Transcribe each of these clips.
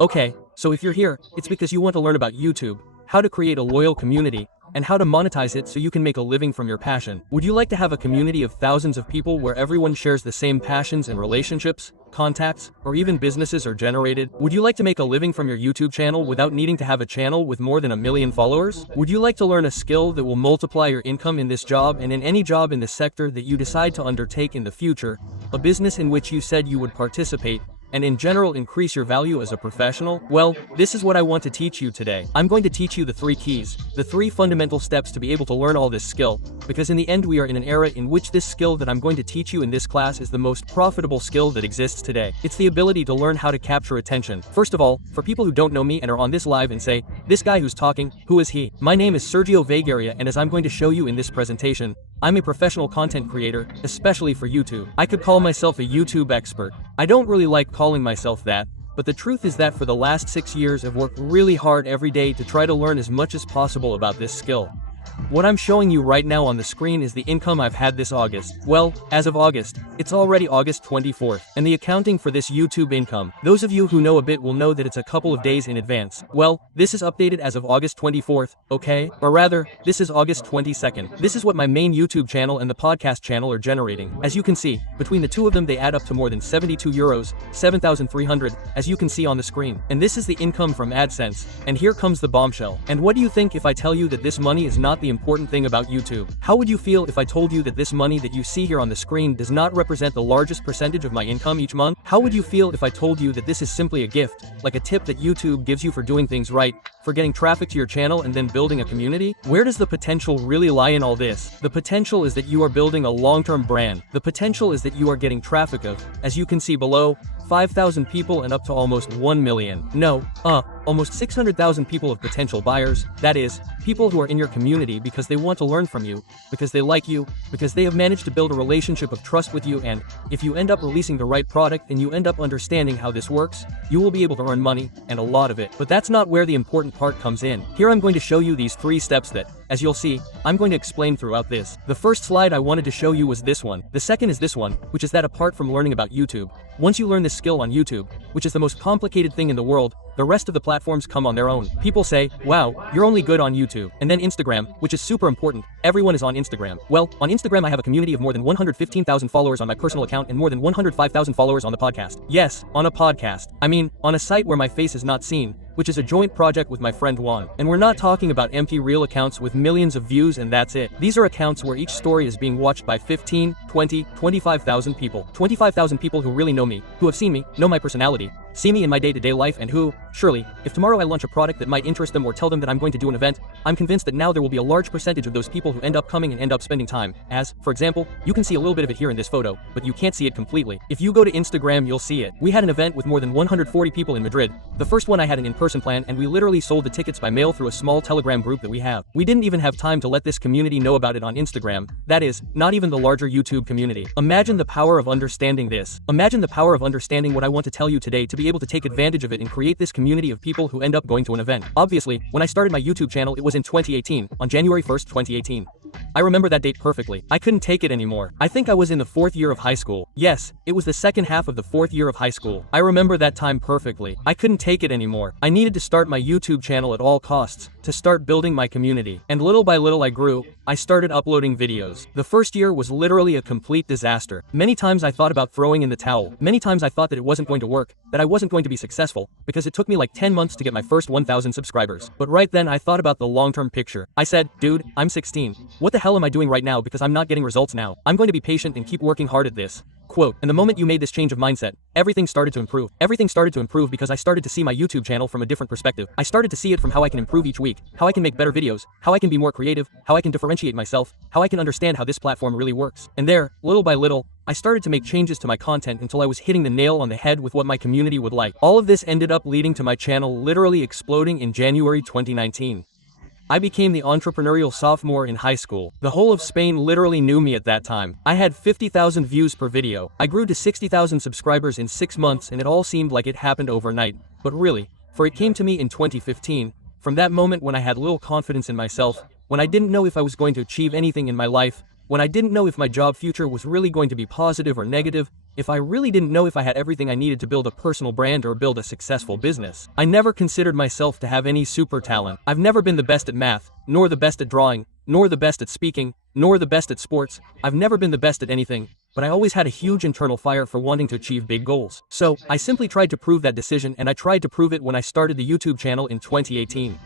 Okay, so if you're here, it's because you want to learn about YouTube, how to create a loyal community, and how to monetize it so you can make a living from your passion. Would you like to have a community of thousands of people where everyone shares the same passions and relationships, contacts, or even businesses are generated? Would you like to make a living from your YouTube channel without needing to have a channel with more than 1 million followers? Would you like to learn a skill that will multiply your income in this job and in any job in the sector that you decide to undertake in the future, a business in which you said you would participate, and in general increase your value as a professional? Well, this is what I want to teach you today. I'm going to teach you the 3 keys, the 3 fundamental steps to be able to learn all this skill, because in the end we are in an era in which this skill that I'm going to teach you in this class is the most profitable skill that exists today. It's the ability to learn how to capture attention. First of all, for people who don't know me and are on this live and say, this guy who's talking, who is he? My name is Sergio Vagaria, and as I'm going to show you in this presentation, I'm a professional content creator, especially for YouTube. I could call myself a YouTube expert. I don't really like calling myself that, but the truth is that for the last 6 years I've worked really hard every day to try to learn as much as possible about this skill. What I'm showing you right now on the screen is the income I've had this August. Well, as of August, it's already August 24th, and the accounting for this YouTube income, those of you who know a bit will know that it's a couple of days in advance. Well, this is updated as of August 24th, okay? Or rather, this is August 22nd. This is what my main YouTube channel and the podcast channel are generating. As you can see, between the two of them they add up to more than 72 euros, 7,300, as you can see on the screen. And this is the income from AdSense. And here comes the bombshell. And what do you think if I tell you that this money is not the important thing about YouTube? How would you feel if I told you that this money that you see here on the screen does not represent the largest percentage of my income each month? How would you feel if I told you that this is simply a gift, like a tip that YouTube gives you for doing things right, for getting traffic to your channel and then building a community? Where does the potential really lie in all this? The potential is that you are building a long-term brand. The potential is that you are getting traffic of, as you can see below, 5,000 people and up to almost 1 million. No, almost 600,000 people of potential buyers. That is, people who are in your community because they want to learn from you, because they like you, because they have managed to build a relationship of trust with you, and if you end up releasing the right product and you end up understanding how this works, you will be able to earn money, and a lot of it. But that's not where the important part comes in. Here I'm going to show you these 3 steps that, as you'll see, I'm going to explain throughout this. The first slide I wanted to show you was this one. The second is this one, which is that apart from learning about YouTube, once you learn this skill on YouTube, which is the most complicated thing in the world, the rest of the platforms come on their own. People say, wow, you're only good on YouTube. And then Instagram, which is super important. Everyone is on Instagram. Well, on Instagram I have a community of more than 115,000 followers on my personal account and more than 105,000 followers on the podcast. Yes, on a podcast. I mean, on a site where my face is not seen, which is a joint project with my friend Juan. And we're not talking about empty reel accounts with millions of views and that's it. These are accounts where each story is being watched by 15, 20, 25,000 people. 25,000 people who really know me, who have seen me, know my personality, see me in my day-to-day life, and who, surely, if tomorrow I launch a product that might interest them or tell them that I'm going to do an event, I'm convinced that now there will be a large percentage of those people who end up coming and end up spending time. As, for example, you can see a little bit of it here in this photo, but you can't see it completely. If you go to Instagram, you'll see it. We had an event with more than 140 people in Madrid. The first one I had an in-person plan, and we literally sold the tickets by mail through a small Telegram group that we have. We didn't even have time to let this community know about it on Instagram. That is, not even the larger YouTube community. Imagine the power of understanding this. Imagine the power of understanding what I want to tell you today to be able to take advantage of it and create this community of people who end up going to an event. Obviously, when I started my YouTube channel, it was in 2018, on January 1st, 2018. I remember that date perfectly. I couldn't take it anymore. I think I was in the 4th year of high school. Yes, it was the second half of the 4th year of high school. I remember that time perfectly. I couldn't take it anymore. I needed to start my YouTube channel at all costs, to start building my community. And little by little I grew. I started uploading videos. The first year was literally a complete disaster. Many times I thought about throwing in the towel. Many times I thought that it wasn't going to work, that I wasn't going to be successful, because it took me like 10 months to get my first 1,000 subscribers. But right then I thought about the long-term picture. I said, dude, I'm 16. What the hell am I doing right now because I'm not getting results now? I'm going to be patient and keep working hard at this. Quote, and the moment you made this change of mindset, everything started to improve. Everything started to improve because I started to see my YouTube channel from a different perspective. I started to see it from how I can improve each week, how I can make better videos, how I can be more creative, how I can differentiate myself, how I can understand how this platform really works. And there, little by little, I started to make changes to my content until I was hitting the nail on the head with what my community would like. All of this ended up leading to my channel literally exploding in January 2019. I became the entrepreneurial sophomore in high school. The whole of Spain literally knew me at that time. I had 50,000 views per video. I grew to 60,000 subscribers in 6 months, and it all seemed like it happened overnight. But really, for it came to me in 2015, from that moment when I had little confidence in myself, when I didn't know if I was going to achieve anything in my life, when I didn't know if my job future was really going to be positive or negative, if I really didn't know if I had everything I needed to build a personal brand or build a successful business. I never considered myself to have any super talent. I've never been the best at math, nor the best at drawing, nor the best at speaking, nor the best at sports. I've never been the best at anything, but I always had a huge internal fire for wanting to achieve big goals. So, I simply tried to prove that decision, and I tried to prove it when I started the YouTube channel in 2018.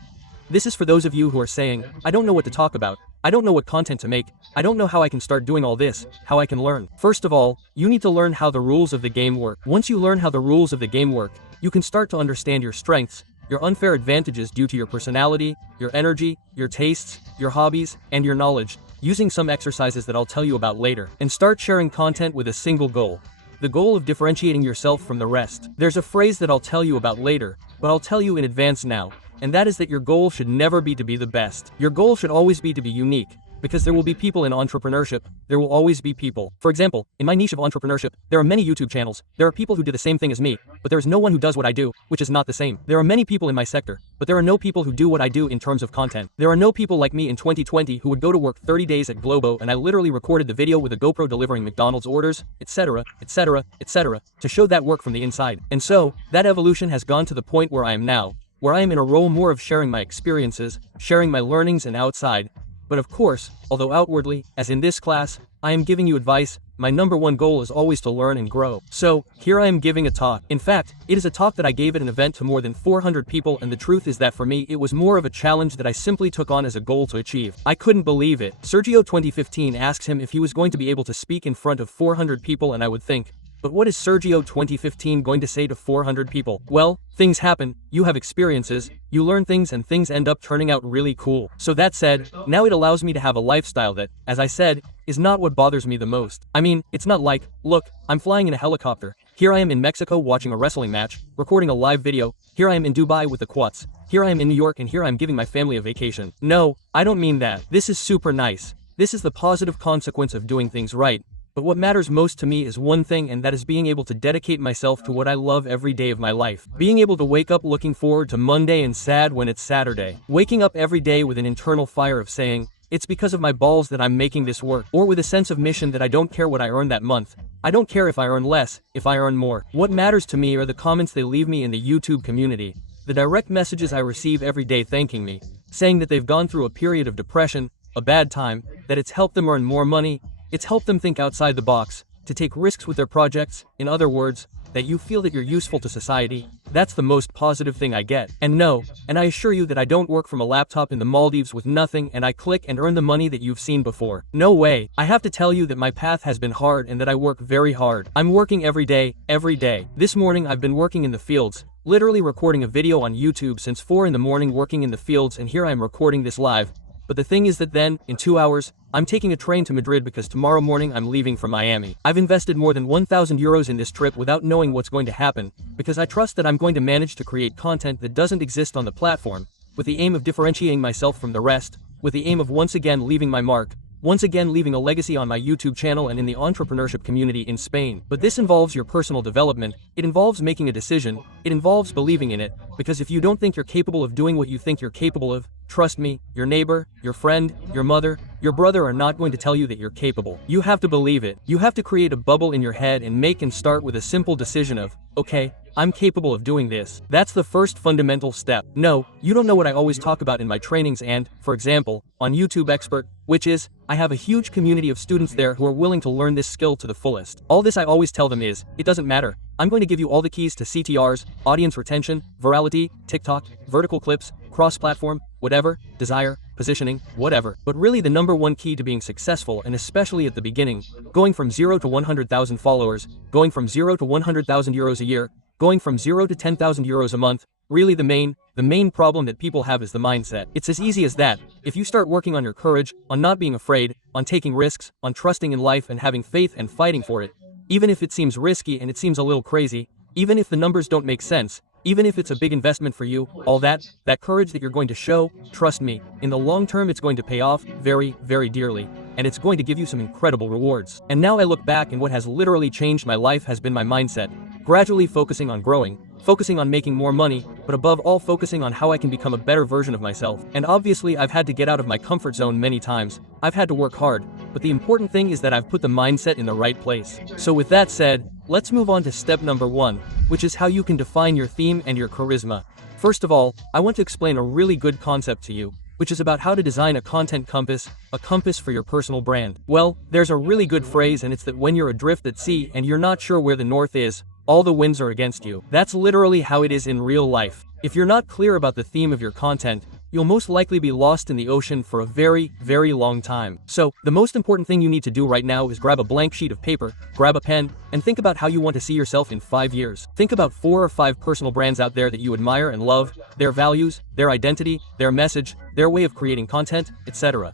This is for those of you who are saying, I don't know what to talk about, I don't know what content to make, I don't know how I can start doing all this, how I can learn. First of all, you need to learn how the rules of the game work. Once you learn how the rules of the game work, you can start to understand your strengths, your unfair advantages due to your personality, your energy, your tastes, your hobbies, and your knowledge, using some exercises that I'll tell you about later. And start sharing content with a single goal. The goal of differentiating yourself from the rest. There's a phrase that I'll tell you about later, but I'll tell you in advance now. And that is that your goal should never be to be the best. Your goal should always be to be unique. Because there will be people in entrepreneurship, there will always be people. For example, in my niche of entrepreneurship, there are many YouTube channels. There are people who do the same thing as me, but there is no one who does what I do, which is not the same. There are many people in my sector, but there are no people who do what I do in terms of content. There are no people like me in 2020 who would go to work 30 days at Globo and I literally recorded the video with a GoPro delivering McDonald's orders, etc., etc., etc., to show that work from the inside. And so, that evolution has gone to the point where I am now, where I am in a role more of sharing my experiences, sharing my learnings and outside. But of course, although outwardly, as in this class, I am giving you advice, my number one goal is always to learn and grow. So, here I am giving a talk. In fact, it is a talk that I gave at an event to more than 400 people, and the truth is that for me it was more of a challenge that I simply took on as a goal to achieve. I couldn't believe it. Sergio 2015 asks him if he was going to be able to speak in front of 400 people, and I would think, but what is Sergio 2015 going to say to 400 people? Well, things happen, you have experiences, you learn things, and things end up turning out really cool. So that said, now it allows me to have a lifestyle that, as I said, is not what bothers me the most. I mean, it's not like, look, I'm flying in a helicopter. Here I am in Mexico watching a wrestling match, recording a live video. Here I am in Dubai with the quads. Here I am in New York, and here I'm giving my family a vacation. No, I don't mean that. This is super nice. This is the positive consequence of doing things right. But what matters most to me is one thing, and that is being able to dedicate myself to what I love every day of my life. Being able to wake up looking forward to Monday and sad when it's Saturday. Waking up every day with an internal fire of saying, it's because of my balls that I'm making this work. Or with a sense of mission that I don't care what I earn that month. I don't care if I earn less, if I earn more. What matters to me are the comments they leave me in the YouTube community. The direct messages I receive every day thanking me, saying that they've gone through a period of depression, a bad time, that it's helped them earn more money, it's helped them think outside the box, to take risks with their projects. In other words, that you feel that you're useful to society. That's the most positive thing I get. And no, and I assure you that I don't work from a laptop in the Maldives with nothing and I click and earn the money that you've seen before. No way. I have to tell you that my path has been hard and that I work very hard. I'm working every day, every day. This morning I've been working in the fields, literally recording a video on YouTube since 4 in the morning, working in the fields, and here I am recording this live. But the thing is that then, in 2 hours, I'm taking a train to Madrid because tomorrow morning I'm leaving for Miami. I've invested more than 1,000 euros in this trip without knowing what's going to happen, because I trust that I'm going to manage to create content that doesn't exist on the platform, with the aim of differentiating myself from the rest, with the aim of once again leaving my mark, once again leaving a legacy on my YouTube channel and in the entrepreneurship community in Spain. But this involves your personal development, it involves making a decision, it involves believing in it, because if you don't think you're capable of doing what you think you're capable of, trust me, your neighbor, your friend, your mother, your brother are not going to tell you that you're capable. You have to believe it. You have to create a bubble in your head and make and start with a simple decision of, okay, I'm capable of doing this. That's the first fundamental step. No, you don't know what I always talk about in my trainings and, for example, on YouTube Expert, which is, I have a huge community of students there who are willing to learn this skill to the fullest. All this I always tell them is, it doesn't matter. I'm going to give you all the keys to CTRs, audience retention, virality, TikTok, vertical clips, cross-platform, whatever, desire, positioning, whatever. But really the number one key to being successful, and especially at the beginning, going from 0 to 100,000 followers, going from 0 to 100,000 euros a year, going from 0 to 10,000 euros a month, really the main problem that people have is the mindset. It's as easy as that. If you start working on your courage, on not being afraid, on taking risks, on trusting in life and having faith and fighting for it, even if it seems risky and it seems a little crazy, even if the numbers don't make sense, even if it's a big investment for you, all that courage that you're going to show, trust me, in the long term it's going to pay off very, very dearly, and it's going to give you some incredible rewards. And now I look back, and what has literally changed my life has been my mindset, gradually focusing on growing, focusing on making more money, but above all focusing on how I can become a better version of myself. And obviously I've had to get out of my comfort zone many times, I've had to work hard, but the important thing is that I've put the mindset in the right place. So with that said, let's move on to step number 1, which is how you can define your theme and your charisma. First of all, I want to explain a really good concept to you, which is about how to design a content compass, a compass for your personal brand. Well, there's a really good phrase, and it's that when you're adrift at sea and you're not sure where the north is, all the winds are against you. That's literally how it is in real life. If you're not clear about the theme of your content, you'll most likely be lost in the ocean for a very, very long time. So, the most important thing you need to do right now is grab a blank sheet of paper, grab a pen, and think about how you want to see yourself in 5 years. Think about 4 or 5 personal brands out there that you admire and love, their values, their identity, their message, their way of creating content, etc.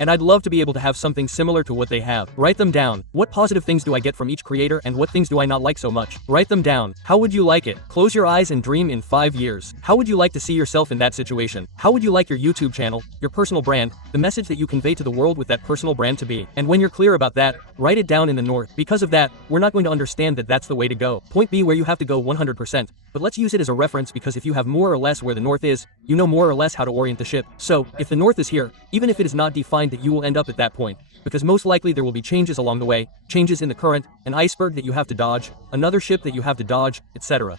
And I'd love to be able to have something similar to what they have. Write them down. What positive things do I get from each creator, and what things do I not like so much? Write them down. How would you like it? Close your eyes and dream in 5 years. How would you like to see yourself in that situation? How would you like your YouTube channel, your personal brand, the message that you convey to the world with that personal brand to be? And when you're clear about that, write it down in the north. Because of that, we're not going to understand that that's the way to go. Point B where you have to go 100%. But let's use it as a reference, because if you have more or less where the north is, you know more or less how to orient the ship. So, if the north is here, even if it is not defined, that you will end up at that point, because most likely there will be changes along the way, changes in the current, an iceberg that you have to dodge, another ship that you have to dodge, etc.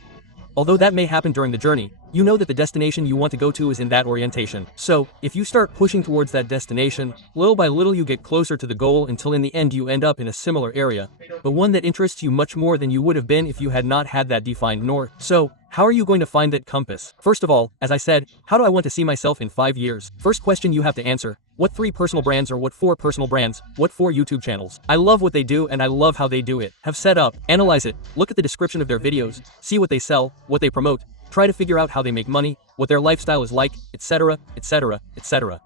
Although that may happen during the journey, you know that the destination you want to go to is in that orientation. So, if you start pushing towards that destination, little by little you get closer to the goal until in the end you end up in a similar area, but one that interests you much more than you would have been if you had not had that defined north. So, how are you going to find that compass? First of all, as I said, how do I want to see myself in 5 years? First question you have to answer: what 3 personal brands, or what 4 personal brands, what 4 YouTube channels? I love what they do and I love how they do it. Have set up, analyze it, look at the description of their videos, see what they sell, what they promote, try to figure out how they make money, what their lifestyle is like, etc., etc., etc.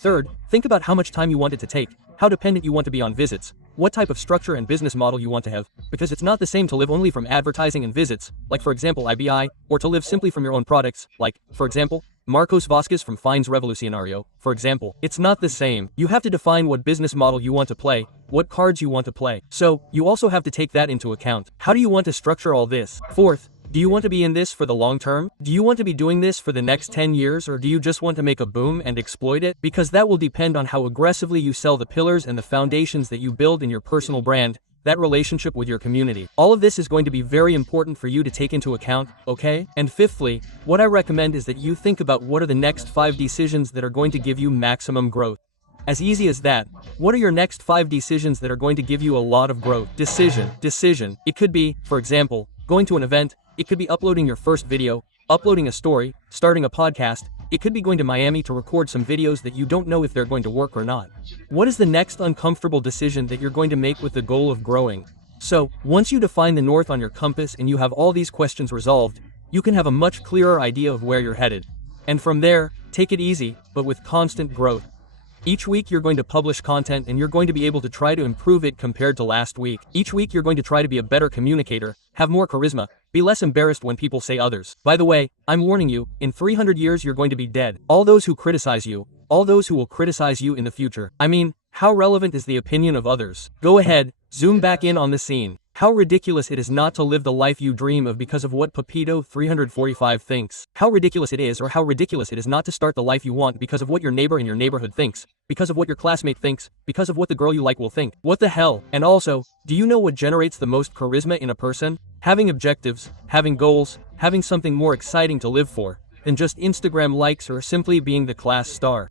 Third, think about how much time you want it to take, how dependent you want to be on visits, what type of structure and business model you want to have, because it's not the same to live only from advertising and visits, like for example IBI, or to live simply from your own products, like, for example, Marcos Vasquez from Fines Revolucionario, for example. It's not the same. You have to define what business model you want to play, what cards you want to play. So, you also have to take that into account. How do you want to structure all this? Fourth, do you want to be in this for the long term? Do you want to be doing this for the next 10 years, or do you just want to make a boom and exploit it? Because that will depend on how aggressively you sell the pillars and the foundations that you build in your personal brand, that relationship with your community. All of this is going to be very important for you to take into account, okay? And fifthly, what I recommend is that you think about what are the next 5 decisions that are going to give you maximum growth. As easy as that. What are your next 5 decisions that are going to give you a lot of growth? Decision. It could be, for example, going to an event. It could be uploading your first video, uploading a story, starting a podcast. It could be going to Miami to record some videos that you don't know if they're going to work or not. What is the next uncomfortable decision that you're going to make with the goal of growing? So, once you define the north on your compass and you have all these questions resolved, you can have a much clearer idea of where you're headed. And from there, take it easy, but with constant growth. Each week you're going to publish content and you're going to be able to try to improve it compared to last week. Each week you're going to try to be a better communicator, have more charisma, be less embarrassed when people say others. By the way, I'm warning you, in 300 years you're going to be dead. All those who criticize you, all those who will criticize you in the future. I mean, how relevant is the opinion of others? Go ahead, zoom back in on the scene. How ridiculous it is not to live the life you dream of because of what Pepito 345 thinks. How ridiculous it is, or how ridiculous it is not to start the life you want because of what your neighbor in your neighborhood thinks, because of what your classmate thinks, because of what the girl you like will think. What the hell? And also, do you know what generates the most charisma in a person? Having objectives, having goals, having something more exciting to live for than just Instagram likes or simply being the class star.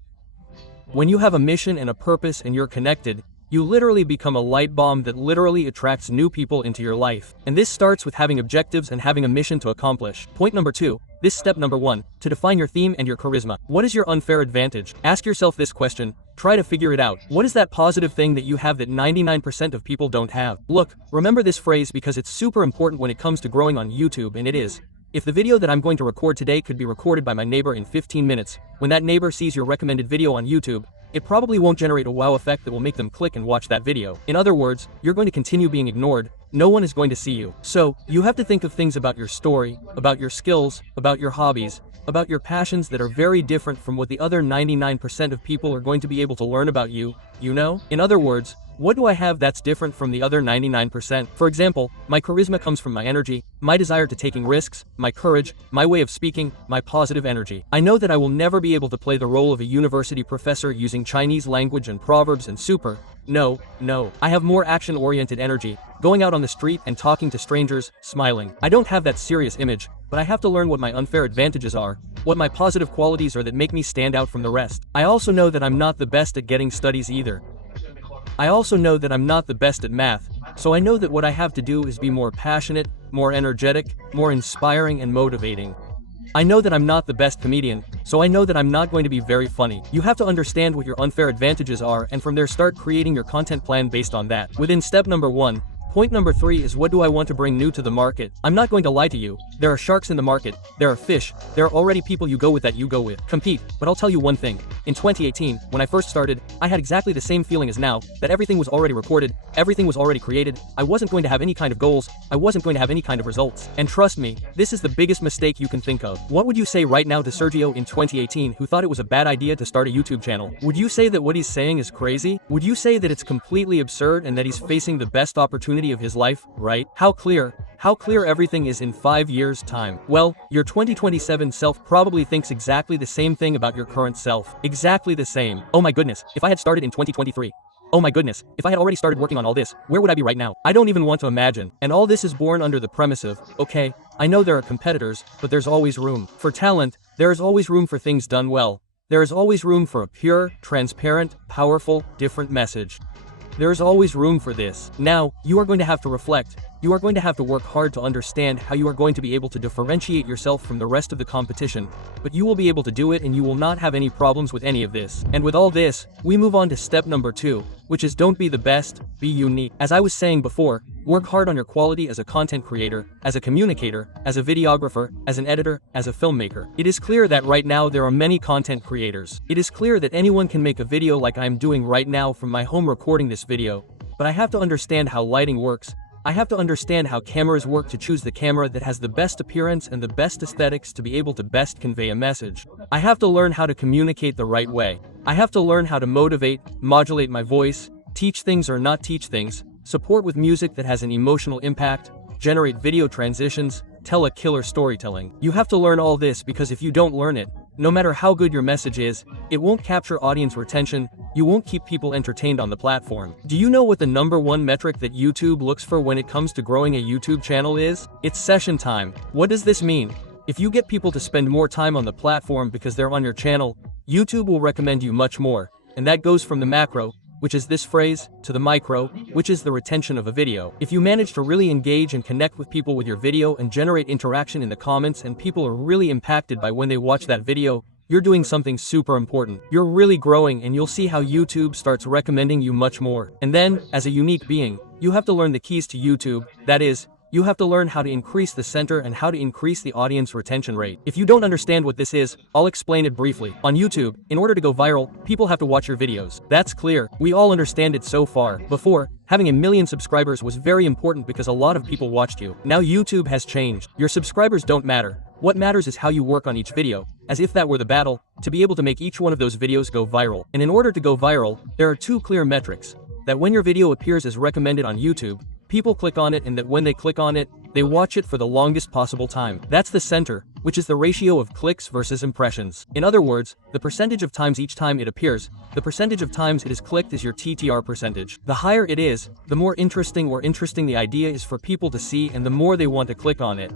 When you have a mission and a purpose and you're connected, you literally become a light bomb that literally attracts new people into your life. And this starts with having objectives and having a mission to accomplish. Point number 2, this step number 1, to define your theme and your charisma. What is your unfair advantage? Ask yourself this question. Try to figure it out. What is that positive thing that you have that 99% of people don't have? Look, remember this phrase because it's super important when it comes to growing on YouTube, and it is: if the video that I'm going to record today could be recorded by my neighbor in 15 minutes, when that neighbor sees your recommended video on YouTube, it probably won't generate a wow effect that will make them click and watch that video. In other words, you're going to continue being ignored. No one is going to see you. So, you have to think of things about your story, about your skills, about your hobbies, about your passions that are very different from what the other 99% of people are going to be able to learn about you, you know? In other words, what do I have that's different from the other 99%? For example, my charisma comes from my energy, my desire to taking risks, my courage, my way of speaking, my positive energy. I know that I will never be able to play the role of a university professor using Chinese language and proverbs and super. No. I have more action-oriented energy, going out on the street and talking to strangers, smiling. I don't have that serious image, but I have to learn what my unfair advantages are, what my positive qualities are that make me stand out from the rest. I also know that I'm not the best at getting studies either. I also know that I'm not the best at math, so I know that what I have to do is be more passionate, more energetic, more inspiring and motivating. I know that I'm not the best comedian, so I know that I'm not going to be very funny. You have to understand what your unfair advantages are and from there start creating your content plan based on that. Within step number 1, point number 3 is what do I want to bring new to the market? I'm not going to lie to you. There are sharks in the market. There are fish. There are already people you go with that you go with. Compete. But I'll tell you one thing. In 2018, when I first started, I had exactly the same feeling as now, that everything was already recorded, everything was already created, I wasn't going to have any kind of goals, I wasn't going to have any kind of results. And trust me, this is the biggest mistake you can think of. What would you say right now to Sergio in 2018 who thought it was a bad idea to start a YouTube channel? Would you say that what he's saying is crazy? Would you say that it's completely absurd and that he's facing the best opportunity of his life, right? How clear everything is in 5 years' time. Well, your 2027 self probably thinks exactly the same thing about your current self. Exactly the same. Oh my goodness, if I had started in 2023. Oh my goodness, if I had already started working on all this, where would I be right now? I don't even want to imagine. And all this is born under the premise of, okay, I know there are competitors, but there's always room for talent, there is always room for things done well. There is always room for a pure, transparent, powerful, different message. There is always room for this. Now, you are going to have to reflect. You are going to have to work hard to understand how you are going to be able to differentiate yourself from the rest of the competition, but you will be able to do it and you will not have any problems with any of this. And with all this, we move on to step number 2, which is don't be the best, be unique. As I was saying before, work hard on your quality as a content creator, as a communicator, as a videographer, as an editor, as a filmmaker. It is clear that right now there are many content creators. It is clear that anyone can make a video like I'm doing right now from my home recording this video, but I have to understand how lighting works. I have to understand how cameras work to choose the camera that has the best appearance and the best aesthetics to be able to best convey a message. I have to learn how to communicate the right way. I have to learn how to motivate, modulate my voice, teach things or not teach things, support with music that has an emotional impact, generate video transitions, tell a killer storytelling. You have to learn all this because if you don't learn it, no matter how good your message is, it won't capture audience retention, you won't keep people entertained on the platform. Do you know what the #1 metric that YouTube looks for when it comes to growing a YouTube channel is? It's session time. What does this mean? If you get people to spend more time on the platform because they're on your channel, YouTube will recommend you much more. And that goes from the macro, which is this phrase, to the micro, which is the retention of a video. If you manage to really engage and connect with people with your video and generate interaction in the comments and people are really impacted by when they watch that video, you're doing something super important. You're really growing and you'll see how YouTube starts recommending you much more. And then, as a unique being, you have to learn the keys to YouTube, that is, you have to learn how to increase the center and how to increase the audience retention rate. If you don't understand what this is, I'll explain it briefly. On YouTube, in order to go viral, people have to watch your videos. That's clear. We all understand it so far. Before, having 1 million subscribers was very important because a lot of people watched you. Now YouTube has changed. Your subscribers don't matter. What matters is how you work on each video, as if that were the battle, to be able to make each one of those videos go viral. And in order to go viral, there are 2 clear metrics. That when your video appears as recommended on YouTube, people click on it and that when they click on it, they watch it for the longest possible time. That's the center, which is the ratio of clicks versus impressions. In other words, the percentage of times each time it appears, the percentage of times it is clicked is your TTR percentage. The higher it is, the more interesting the idea is for people to see and the more they want to click on it.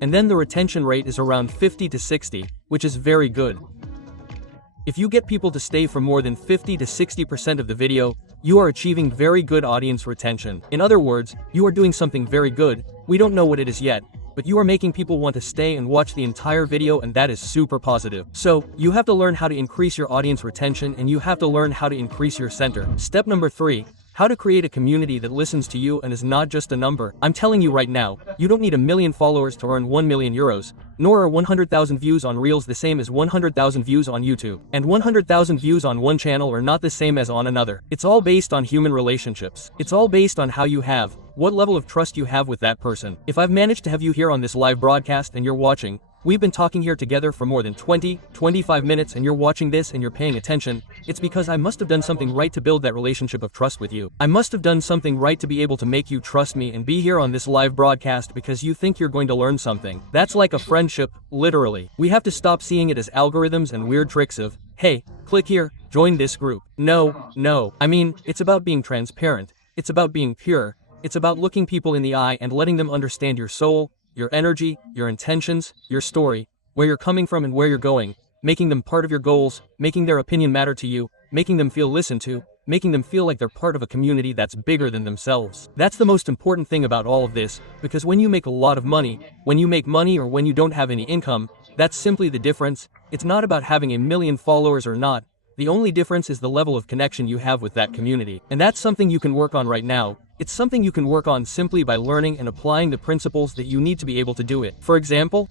And then the retention rate is around 50 to 60, which is very good. If you get people to stay for more than 50 to 60% of the video, you are achieving very good audience retention. In other words, you are doing something very good, we don't know what it is yet, but you are making people want to stay and watch the entire video and that is super positive. So, you have to learn how to increase your audience retention and you have to learn how to increase your center. Step number 3. How to create a community that listens to you and is not just a number. I'm telling you right now, you don't need 1 million followers to earn 1 million euros, nor are 100,000 views on Reels the same as 100,000 views on YouTube. And 100,000 views on one channel are not the same as on another. It's all based on human relationships. It's all based on how you have, what level of trust you have with that person. If I've managed to have you here on this live broadcast and you're watching, we've been talking here together for more than 25 minutes and you're watching this and you're paying attention, it's because I must have done something right to build that relationship of trust with you. I must have done something right to be able to make you trust me and be here on this live broadcast because you think you're going to learn something. That's like a friendship, literally. We have to stop seeing it as algorithms and weird tricks of, hey, click here, join this group. No. I mean, it's about being transparent. It's about being pure. It's about looking people in the eye and letting them understand your soul, your energy, your intentions, your story, where you're coming from and where you're going, making them part of your goals, making their opinion matter to you, making them feel listened to, making them feel like they're part of a community that's bigger than themselves. That's the most important thing about all of this, because when you make a lot of money, when you make money or when you don't have any income, that's simply the difference. It's not about having a million followers or not. The only difference is the level of connection you have with that community. And that's something you can work on right now. It's something you can work on simply by learning and applying the principles that you need to be able to do it. For example,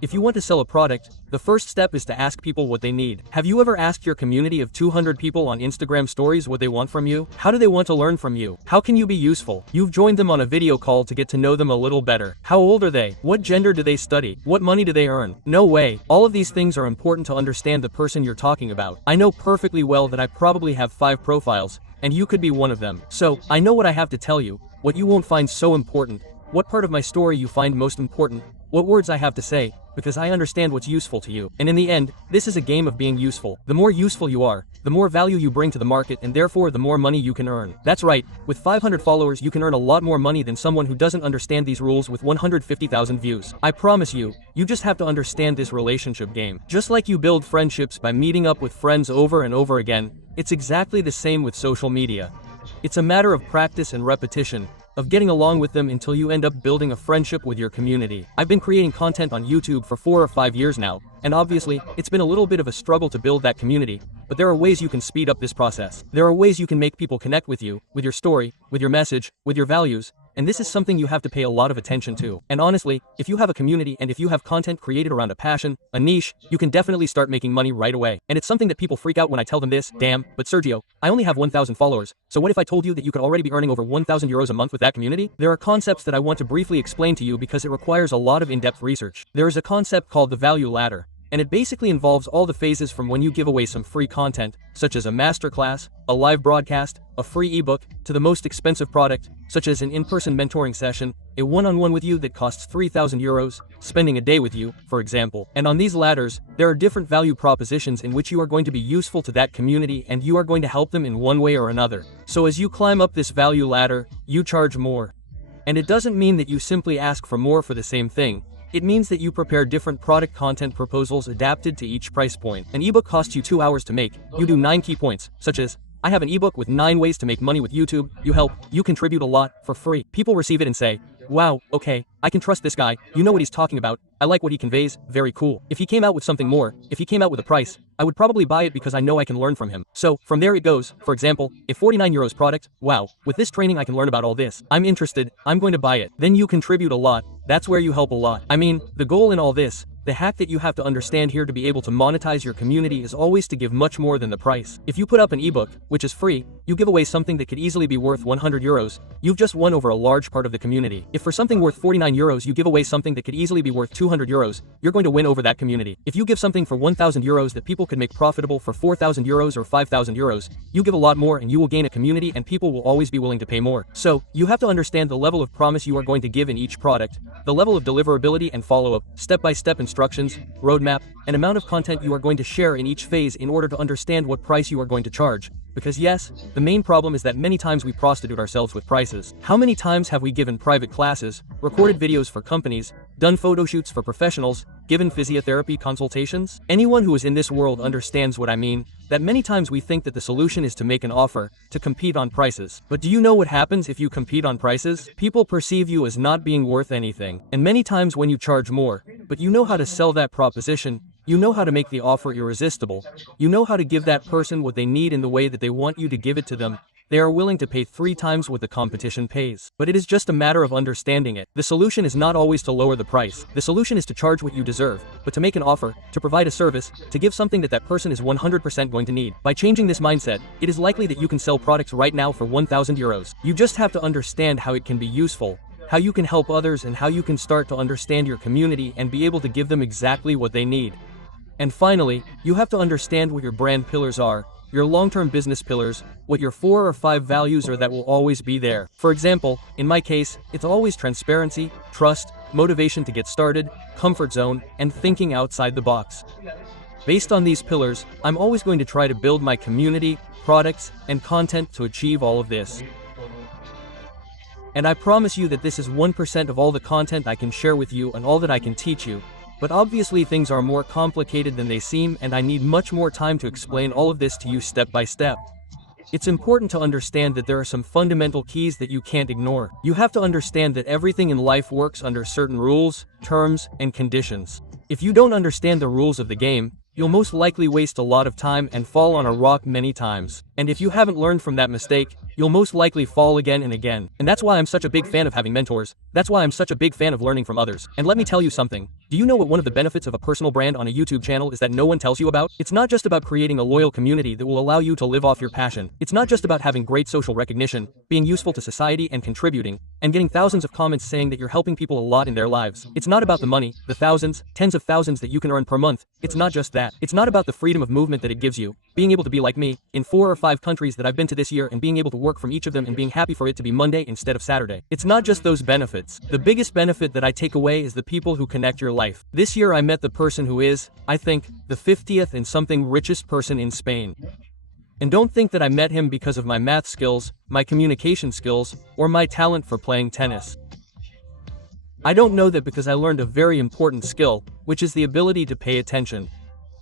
if you want to sell a product, the first step is to ask people what they need. Have you ever asked your community of 200 people on Instagram stories what they want from you? How do they want to learn from you? How can you be useful? You've joined them on a video call to get to know them a little better. How old are they? What gender do they study? What money do they earn? No way. All of these things are important to understand the person you're talking about. I know perfectly well that I probably have 5 profiles, and you could be one of them. So, I know what I have to tell you, what you won't find so important, what part of my story you find most important, what words I have to say, because I understand what's useful to you. And in the end, this is a game of being useful. The more useful you are, the more value you bring to the market, and therefore the more money you can earn. That's right, with 500 followers you can earn a lot more money than someone who doesn't understand these rules with 150,000 views. I promise you, you just have to understand this relationship game. Just like you build friendships by meeting up with friends over and over again, it's exactly the same with social media. It's a matter of practice and repetition, of getting along with them until you end up building a friendship with your community. I've been creating content on YouTube for 4 or 5 years now, and obviously, it's been a little bit of a struggle to build that community, but there are ways you can speed up this process. There are ways you can make people connect with you, with your story, with your message, with your values, and this is something you have to pay a lot of attention to. And honestly, if you have a community and if you have content created around a passion, a niche, you can definitely start making money right away. And it's something that people freak out when I tell them this. Damn, but Sergio, I only have 1,000 followers, so what if I told you that you could already be earning over 1,000 euros a month with that community? There are concepts that I want to briefly explain to you because it requires a lot of in-depth research. There is a concept called the value ladder, and it basically involves all the phases from when you give away some free content, such as a masterclass, a live broadcast, a free ebook, to the most expensive product, such as an in-person mentoring session, a one-on-one with you that costs 3,000 euros, spending a day with you, for example. And on these ladders, there are different value propositions in which you are going to be useful to that community and you are going to help them in one way or another. So as you climb up this value ladder, you charge more. And it doesn't mean that you simply ask for more for the same thing. It means that you prepare different product content proposals adapted to each price point. An ebook costs you 2 hours to make. You do 9 key points, such as, I have an ebook with 9 ways to make money with YouTube. You help, you contribute a lot, for free. People receive it and say, wow, okay, I can trust this guy, you know what he's talking about, I like what he conveys, very cool. If he came out with something more, if he came out with a price, I would probably buy it because I know I can learn from him. So, from there it goes. For example, a 49 euros product, wow, with this training I can learn about all this. I'm interested, I'm going to buy it. Then you contribute a lot, that's where you help a lot. I mean, the goal in all this, the hack that you have to understand here to be able to monetize your community is always to give much more than the price. If you put up an ebook, which is free, you give away something that could easily be worth 100 euros, you've just won over a large part of the community. If for something worth 49 euros you give away something that could easily be worth 200 euros, you're going to win over that community. If you give something for 1,000 euros that people could make profitable for 4,000 euros or 5,000 euros, you give a lot more and you will gain a community and people will always be willing to pay more. So, you have to understand the level of promise you are going to give in each product, the level of deliverability and follow-up, step-by-step instructions, roadmap, and amount of content you are going to share in each phase in order to understand what price you are going to charge. Because yes, the main problem is that many times we prostitute ourselves with prices. How many times have we given private classes, recorded videos for companies, done photo shoots for professionals, given physiotherapy consultations? Anyone who is in this world understands what I mean, that many times we think that the solution is to make an offer, to compete on prices. But do you know what happens if you compete on prices? People perceive you as not being worth anything. And many times when you charge more, but you know how to sell that proposition, you know how to make the offer irresistible, you know how to give that person what they need in the way that they want you to give it to them, they are willing to pay 3 times what the competition pays. But it is just a matter of understanding it. The solution is not always to lower the price. The solution is to charge what you deserve, but to make an offer, to provide a service, to give something that that person is 100% going to need. By changing this mindset, it is likely that you can sell products right now for 1,000 euros. You just have to understand how it can be useful, how you can help others, and how you can start to understand your community and be able to give them exactly what they need. And finally, you have to understand what your brand pillars are, your long-term business pillars, what your 4 or 5 values are that will always be there. For example, in my case, it's always transparency, trust, motivation to get started, comfort zone, and thinking outside the box. Based on these pillars, I'm always going to try to build my community, products, and content to achieve all of this. And I promise you that this is 1% of all the content I can share with you and all that I can teach you. But obviously things are more complicated than they seem, and I need much more time to explain all of this to you step by step. It's important to understand that there are some fundamental keys that you can't ignore. You have to understand that everything in life works under certain rules, terms, and conditions. If you don't understand the rules of the game, you'll most likely waste a lot of time and fall on a rock many times. And if you haven't learned from that mistake, you'll most likely fall again and again. And that's why I'm such a big fan of having mentors. That's why I'm such a big fan of learning from others. And let me tell you something. Do you know what one of the benefits of a personal brand on a YouTube channel is that no one tells you about? It's not just about creating a loyal community that will allow you to live off your passion. It's not just about having great social recognition, being useful to society and contributing, and getting thousands of comments saying that you're helping people a lot in their lives. It's not about the money, the thousands, tens of thousands that you can earn per month. It's not just that. It's not about the freedom of movement that it gives you, being able to be like me, in 4 or 5 countries that I've been to this year and being able to work from each of them and being happy for it to be Monday instead of Saturday. It's not just those benefits. The biggest benefit that I take away is the people who connect your life. This year I met the person who is, I think, the 50th and something richest person in Spain. And don't think that I met him because of my math skills, my communication skills, or my talent for playing tennis. I don't know that because I learned a very important skill, which is the ability to pay attention.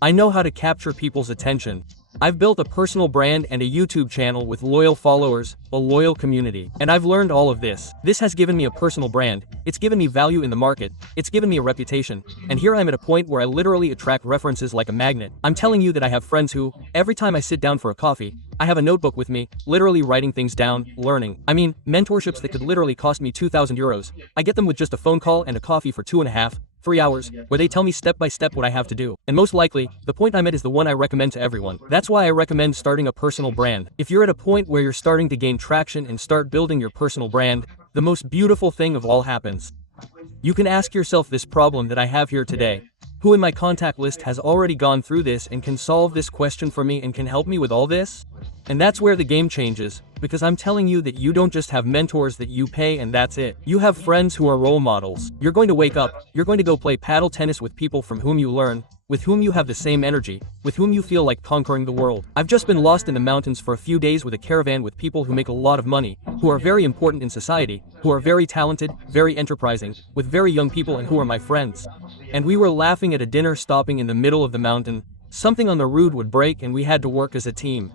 I know how to capture people's attention. I've built a personal brand and a YouTube channel with loyal followers, a loyal community. And I've learned all of this. This has given me a personal brand, it's given me value in the market, it's given me a reputation, and here I'm at a point where I literally attract references like a magnet. I'm telling you that I have friends who, every time I sit down for a coffee, I have a notebook with me, literally writing things down, learning. I mean, mentorships that could literally cost me 2,000 euros. I get them with just a phone call and a coffee for 2.5–3 hours, where they tell me step by step what I have to do. And most likely, the point I'm at is the one I recommend to everyone. That's why I recommend starting a personal brand. If you're at a point where you're starting to gain traction and start building your personal brand, the most beautiful thing of all happens. You can ask yourself this problem that I have here today. Who in my contact list has already gone through this and can solve this question for me and can help me with all this? And that's where the game changes, because I'm telling you that you don't just have mentors that you pay and that's it. You have friends who are role models. You're going to wake up, you're going to go play paddle tennis with people from whom you learn, with whom you have the same energy, with whom you feel like conquering the world. I've just been lost in the mountains for a few days with a caravan with people who make a lot of money, who are very important in society, who are very talented, very enterprising, with very young people and who are my friends. And we were laughing at a dinner stopping in the middle of the mountain. Something on the route would break and we had to work as a team.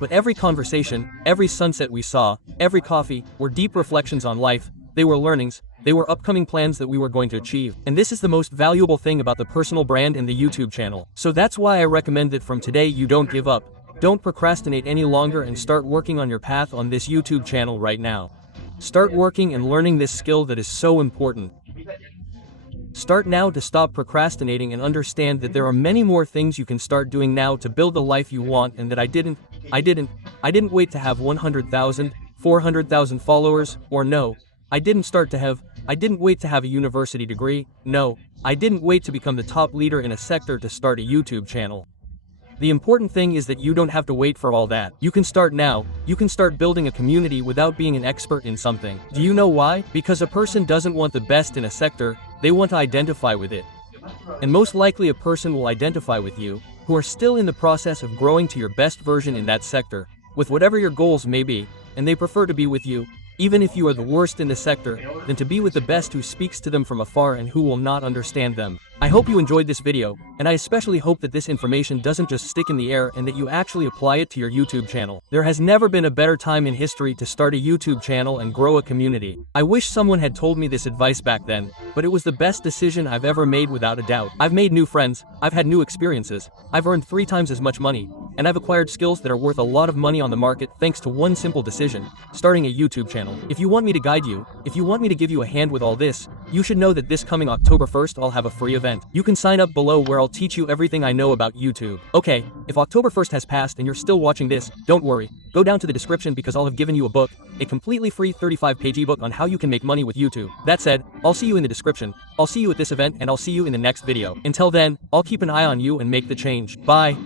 But every conversation, every sunset we saw, every coffee, were deep reflections on life. They were learnings, they were upcoming plans that we were going to achieve. And this is the most valuable thing about the personal brand and the YouTube channel. So that's why I recommend that from today you don't give up. Don't procrastinate any longer and start working on your path on this YouTube channel right now. Start working and learning this skill that is so important. Start now to stop procrastinating and understand that there are many more things you can start doing now to build the life you want, and that I didn't wait to have 100,000, 400,000 followers, or no, I didn't wait to have a university degree, no, I didn't wait to become the top leader in a sector to start a YouTube channel. The important thing is that you don't have to wait for all that. You can start now. You can start building a community without being an expert in something. Do you know why? Because a person doesn't want the best in a sector, they want to identify with it. And most likely a person will identify with you, who are still in the process of growing to your best version in that sector, with whatever your goals may be, and they prefer to be with you, even if you are the worst in the sector, than to be with the best who speaks to them from afar and who will not understand them. I hope you enjoyed this video, and I especially hope that this information doesn't just stick in the air and that you actually apply it to your YouTube channel. There has never been a better time in history to start a YouTube channel and grow a community. I wish someone had told me this advice back then, but it was the best decision I've ever made without a doubt. I've made new friends, I've had new experiences, I've earned 3 times as much money, and I've acquired skills that are worth a lot of money on the market thanks to one simple decision: starting a YouTube channel. If you want me to guide you, if you want me to give you a hand with all this, you should know that this coming October 1st I'll have a free event. You can sign up below where I'll teach you everything I know about YouTube. Okay, if October 1st has passed and you're still watching this, don't worry. Go down to the description because I'll have given you a book, a completely free 35-page ebook on how you can make money with YouTube. That said, I'll see you in the description, I'll see you at this event, and I'll see you in the next video. Until then, I'll keep an eye on you and make the change. Bye.